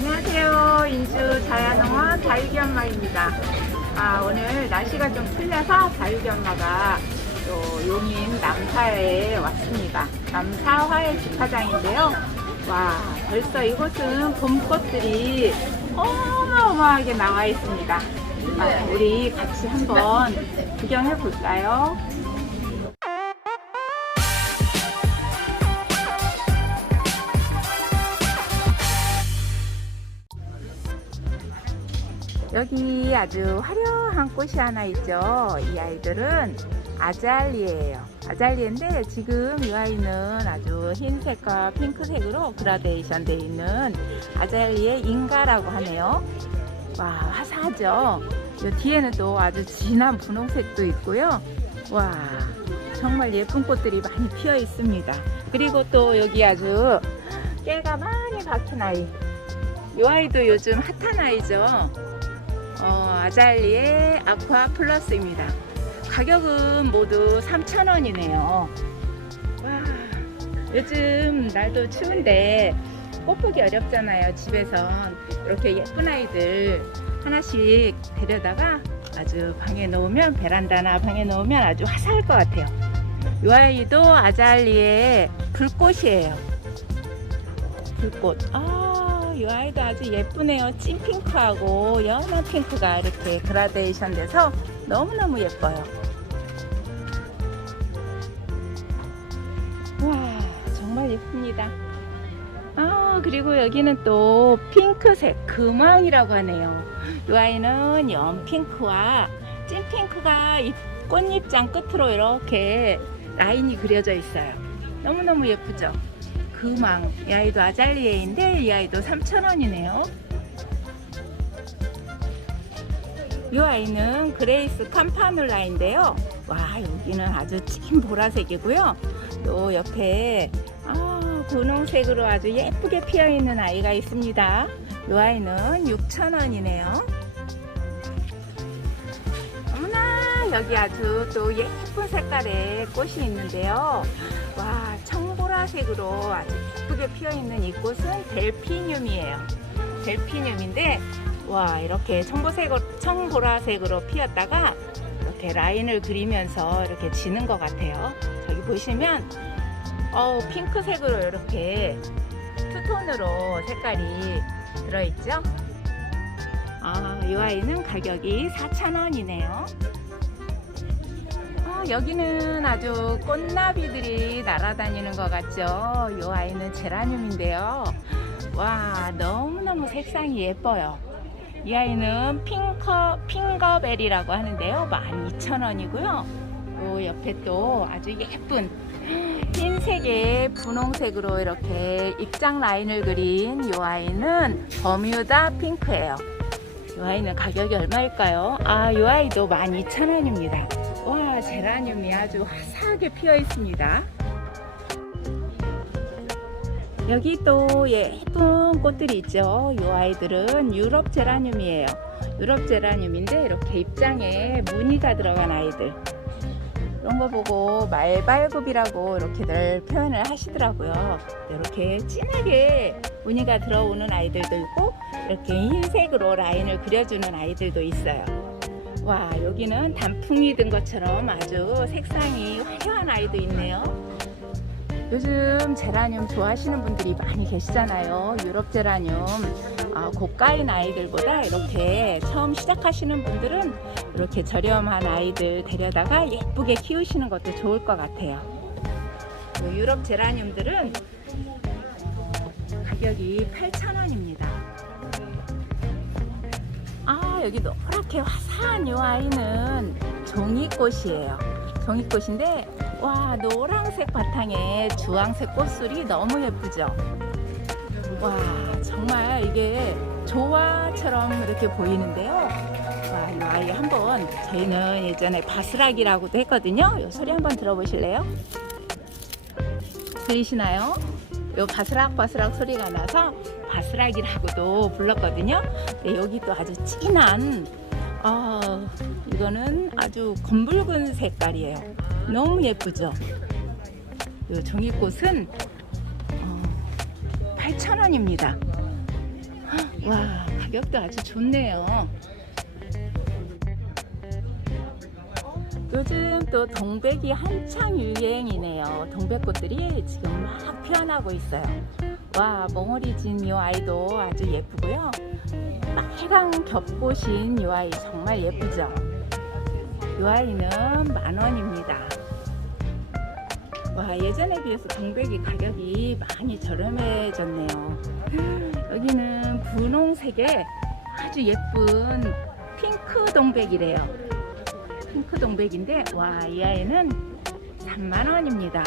안녕하세요. 인주 자연농원 다육이 엄마입니다. 아, 오늘 날씨가 좀 풀려서 엄마가 또 용인 남사에 왔습니다. 남사 화훼 집화장인데요. 와, 벌써 이곳은 봄꽃들이 어마어마하게 나와 있습니다. 아, 우리 같이 한번 구경해 볼까요? 여기 아주 화려한 꽃이 하나 있죠. 이 아이들은 아잘리예요. 아잘리인데 지금 이 아이는 아주 흰색과 핑크색으로 그라데이션 되어 있는 아잘리의 인가라고 하네요. 와 화사하죠. 이 뒤에는 또 아주 진한 분홍색도 있고요. 와 정말 예쁜 꽃들이 많이 피어 있습니다. 그리고 또 여기 아주 깨가 많이 박힌 아이. 이 아이도 요즘 핫한 아이죠. 어, 아잘리의 아쿠아 플러스입니다. 가격은 모두 3,000원이네요. 와, 요즘 날도 추운데 꽃 보기 어렵잖아요. 집에선 이렇게 예쁜 아이들 하나씩 데려다가 아주 방에 놓으면 베란다나 방에 놓으면 아주 화사할 것 같아요. 이 아이도 아잘리의 불꽃이에요. 불꽃. 아, 이 아이도 아주 예쁘네요. 찐 핑크하고 연한 핑크가 이렇게 그라데이션 돼서 너무너무 예뻐요. 와, 정말 예쁩니다. 아, 그리고 여기는 또 핑크색 금왕이라고 하네요. 이 아이는 연핑크와 찐핑크가 이 꽃잎장 끝으로 이렇게 라인이 그려져 있어요. 너무너무 예쁘죠? 금왕. 이 아이도 아잘리에인데 이 아이도 3,000원이네요. 이 아이는 그레이스 캄파눌라인데요. 와, 여기는 아주 찐 보라색이고요. 또 옆에 아, 분홍색으로 아주 예쁘게 피어 있는 아이가 있습니다. 이 아이는 6,000원이네요. 어머나, 여기 아주 또 예쁜 색깔의 꽃이 있는데요. 와, 청 보라색으로 아주 예쁘게 피어 있는 이 꽃은 델피늄이에요. 델피늄인데, 와, 이렇게 청보색으로, 청보라색으로 피었다가 이렇게 라인을 그리면서 이렇게 지는 것 같아요. 저기 보시면, 어 핑크색으로 이렇게 투톤으로 색깔이 들어있죠? 아, 이 아이는 가격이 4,000원이네요. 아, 여기는 아주 꽃나비들이 날아다니는 것 같죠? 이 아이는 제라늄인데요. 와, 너무너무 색상이 예뻐요. 이 아이는 핑커, 핑거벨이라고 하는데요. 12,000원이고요. 또 옆에 또 아주 예쁜 흰색에 분홍색으로 이렇게 입장 라인을 그린 이 아이는 버뮤다 핑크예요. 이 아이는 가격이 얼마일까요? 아, 이 아이도 12,000원입니다. 와, 제라늄이 아주 화사하게 피어 있습니다. 여기 또 예쁜 꽃들이 있죠. 이 아이들은 유럽 제라늄이에요. 유럽 제라늄인데 이렇게 입장에 무늬가 들어간 아이들. 이런 거 보고 말발굽이라고 이렇게들 표현을 하시더라고요. 이렇게 진하게 무늬가 들어오는 아이들도 있고 이렇게 흰색으로 라인을 그려주는 아이들도 있어요. 와 여기는 단풍이 든 것처럼 아주 색상이 화려한 아이도 있네요. 요즘 제라늄 좋아하시는 분들이 많이 계시잖아요. 유럽 제라늄 아, 고가인 아이들보다 이렇게 처음 시작하시는 분들은 이렇게 저렴한 아이들 데려다가 예쁘게 키우시는 것도 좋을 것 같아요. 요 유럽 제라늄들은 가격이 8,000원입니다. 여기 노랗게 화사한 이 아이는 종이꽃이에요. 종이꽃인데, 와, 노란색 바탕에 주황색 꽃술이 너무 예쁘죠? 와, 정말 이게 조화처럼 이렇게 보이는데요. 와, 이 아이 한번 저희는 예전에 바스락이라고도 했거든요. 이 소리 한번 들어보실래요? 들리시나요? 요 바스락 바스락 소리가 나서 바스락이라고도 불렀거든요. 네, 여기 또 아주 진한 어, 이거는 아주 검붉은 색깔이에요. 너무 예쁘죠? 이 종이꽃은 어, 8,000원입니다. 와, 가격도 아주 좋네요. 요즘 또 동백이 한창 유행이네요. 동백꽃들이 지금 막 피어나고 있어요. 와, 멍어리 진 이 아이도 아주 예쁘고요. 빨강 겹꽃인 이 아이 정말 예쁘죠? 이 아이는 만 원입니다. 와, 예전에 비해서 동백이 가격이 많이 저렴해졌네요. 여기는 분홍색의 아주 예쁜 핑크 동백이래요. 핑크 동백인데 와 이 아이는 3만 원입니다.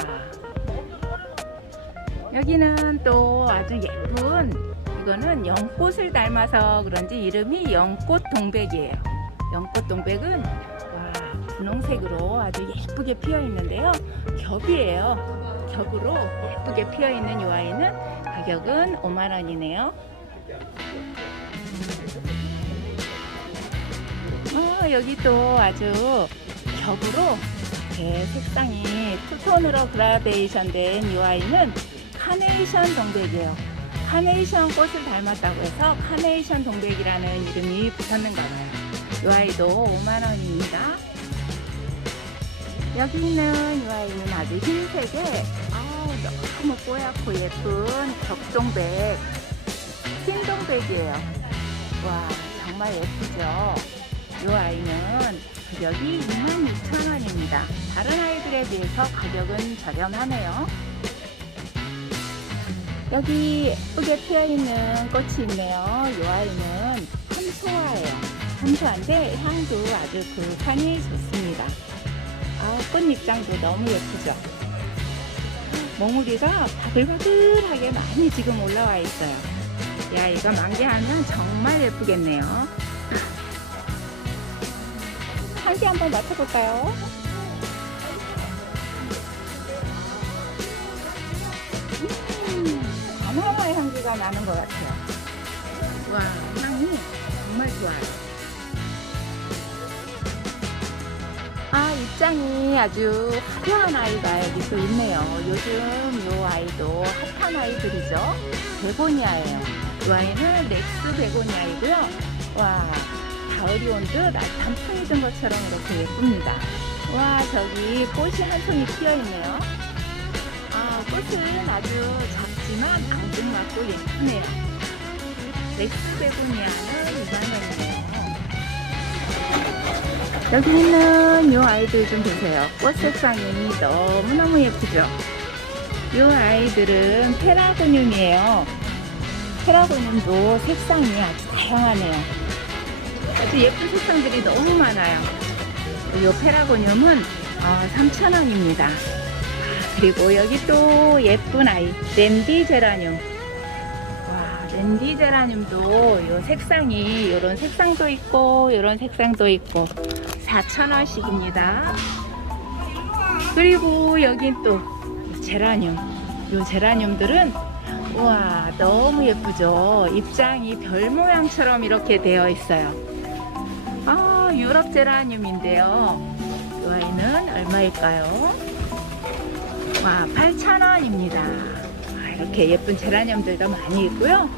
여기는 또 아주 예쁜 이거는 연꽃을 닮아서 그런지 이름이 연꽃 동백이에요. 연꽃 동백은 와 분홍색으로 아주 예쁘게 피어 있는데요. 겹이에요. 겹으로 예쁘게 피어 있는 이 아이는 가격은 5만 원이네요. 어, 여기 또 아주 겹으로 색상이 투톤으로 그라데이션 된 이 아이는 카네이션 동백이에요. 카네이션 꽃을 닮았다고 해서 카네이션 동백이라는 이름이 붙었는가 봐요. 이 아이도 5만 원입니다. 여기 있는 이 아이는 아주 흰색에 아우, 너무 뽀얗고 예쁜 격동백 흰동백이에요. 와 정말 예쁘죠? 이 아이는 가격이 22,000원입니다. 다른 아이들에 비해서 가격은 저렴하네요. 여기 예쁘게 피어있는 꽃이 있네요. 이 아이는 함소화예요. 함소화인데 향도 아주 불판이 좋습니다. 아, 꽃 입장도 너무 예쁘죠? 몽우리가 바글바글하게 많이 지금 올라와 있어요. 이 아이가 만개하면 정말 예쁘겠네요. 향기 한번 맡아볼까요? 바나나의 향기가 나는 것 같아요. 와, 향이 정말 좋아요. 아, 입장이 아주 화려한 아이가 여기 또 있네요. 요즘 요 아이도 핫한 아이들이죠. 베고니아예요. 이 아이는 렉스 베고니아이고요. 와, 가을이 온 듯 단풍이 든 것처럼 이렇게 예쁩니다. 와, 저기 꽃이 한 송이 피어 있네요. 아, 꽃은 아주 작 지만 앙증맞고 예쁘네요. 렉스 베고니아는 이반형이에요. 여기 있는 이 아이들 좀 보세요. 꽃 색상이 너무너무 예쁘죠? 이 아이들은 페라고늄이에요. 페라고늄도 색상이 아주 다양하네요. 아주 예쁜 색상들이 너무 많아요. 이 페라고늄은 어, 3,000원입니다. 그리고 여기 또 예쁜 아이, 랜디 제라늄. 와, 랜디 제라늄도 요 색상이 이런 색상도 있고 이런 색상도 있고 4,000원씩입니다. 그리고 여긴 또 제라늄. 요 제라늄들은 와 너무 예쁘죠. 입장이 별 모양처럼 이렇게 되어 있어요. 아 유럽 제라늄인데요. 이 아이는 얼마일까요? 와 8,000원입니다. 아, 이렇게 예쁜 제라늄들도 많이 있고요.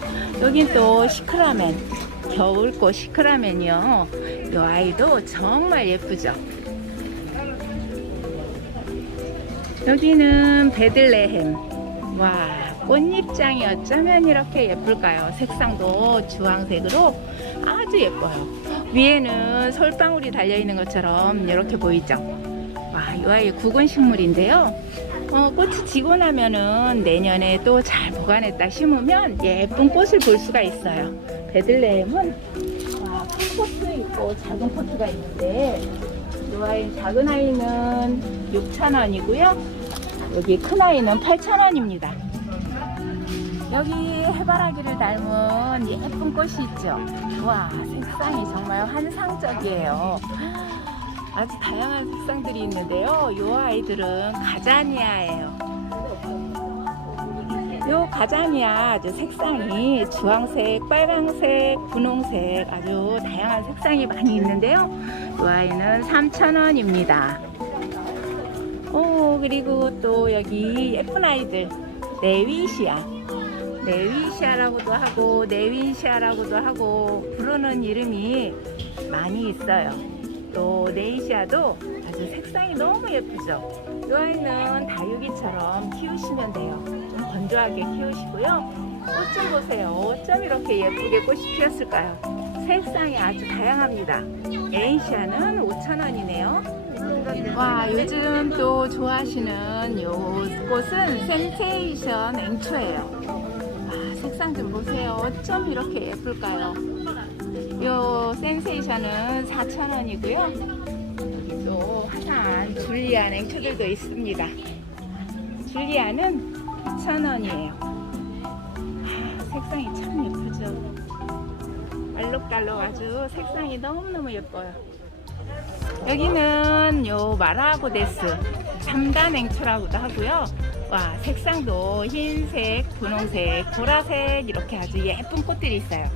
여긴 또 시크라멘, 겨울꽃 시크라멘이요. 이 아이도 정말 예쁘죠. 여기는 베들레헴. 와, 꽃잎장이 어쩌면 이렇게 예쁠까요? 색상도 주황색으로 아주 예뻐요. 위에는 솔방울이 달려 있는 것처럼 이렇게 보이죠? 와, 이 아이 구근 식물인데요. 어, 꽃이 지고 나면은 내년에 또 잘 보관했다 심으면 예쁜 꽃을 볼 수가 있어요. 베들레헴은 와, 큰 포트 있고 작은 포트가 있는데 이 아이 작은 아이는 6,000원이고요. 여기 큰 아이는 8,000원입니다. 여기 해바라기를 닮은 예쁜 꽃이 있죠. 와, 색상이 정말 환상적이에요. 아주 다양한 색상들이 있는데요. 이 아이들은 가자니아예요. 요 가자니아 아주 색상이 주황색, 빨강색, 분홍색 아주 다양한 색상이 많이 있는데요. 이 아이는 3,000원입니다. 오, 그리고 또 여기 예쁜 아이들. 네위시아. 네위시아라고도 하고 네윈시아라고도 하고 부르는 이름이 많이 있어요. 또 네이시아도 아주 색상이 너무 예쁘죠. 이 아이는 다육이처럼 키우시면 돼요. 좀 건조하게 키우시고요. 꽃 좀 보세요. 어쩜 이렇게 예쁘게 꽃이 피었을까요? 색상이 아주 다양합니다. 에이시아는 5,000원이네요. 와, 요즘 또 좋아하시는 요 꽃은 센세이션 앵초예요. 아, 색상 좀 보세요. 어쩜 이렇게 예쁠까요? 요 센세이션은 4,000원이고요. 여기 또 하나한 줄리안 앵초들도 있습니다. 줄리안은 2,000원이에요. 색상이 참 예쁘죠. 알록달록 아주 색상이 너무너무 예뻐요. 여기는 요 마라고데스 3단 앵초라고도 하고요. 와, 색상도 흰색, 분홍색, 보라색 이렇게 아주 예쁜 꽃들이 있어요.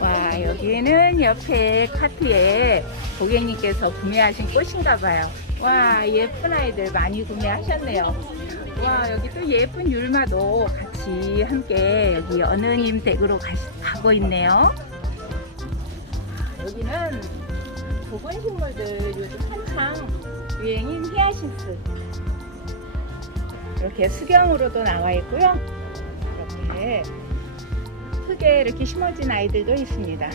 와, 여기는 옆에 카트에 고객님께서 구매하신 꽃인가 봐요. 와, 예쁜 아이들 많이 구매하셨네요. 와, 여기 또 예쁜 율마도 같이 함께 여기 어느님 댁으로 가시, 가고 있네요. 여기는 보건 식물들 요즘 한창 유행인 히아신스 이렇게 수경으로도 나와 있고요. 이렇게 흙에 이렇게 심어진 아이들도 있습니다.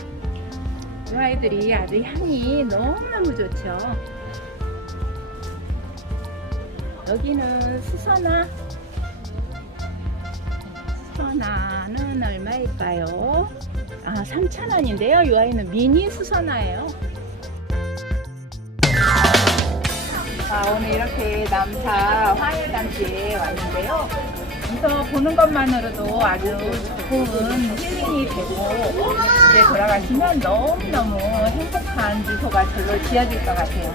이 아이들이 아주 향이 너무너무 좋죠. 여기는 수선화. 수선화는 얼마일까요? 아, 3,000원인데요. 이 아이는 미니 수선화예요. 아, 오늘 이렇게 남사 화해단지에 왔는데요. 여기서 보는 것만으로도 아주 좋은 힐링이 되고 집에 돌아가시면 너무너무 행복한 미소가 절로 지어질 것 같아요.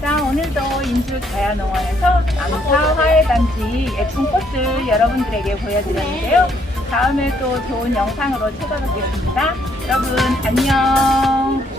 자, 오늘도 인주 자야농원에서 남사 화해단지 예쁜 꽃들 여러분들에게 보여드렸는데요. 다음에 또 좋은 영상으로 찾아뵙겠습니다. 여러분, 안녕.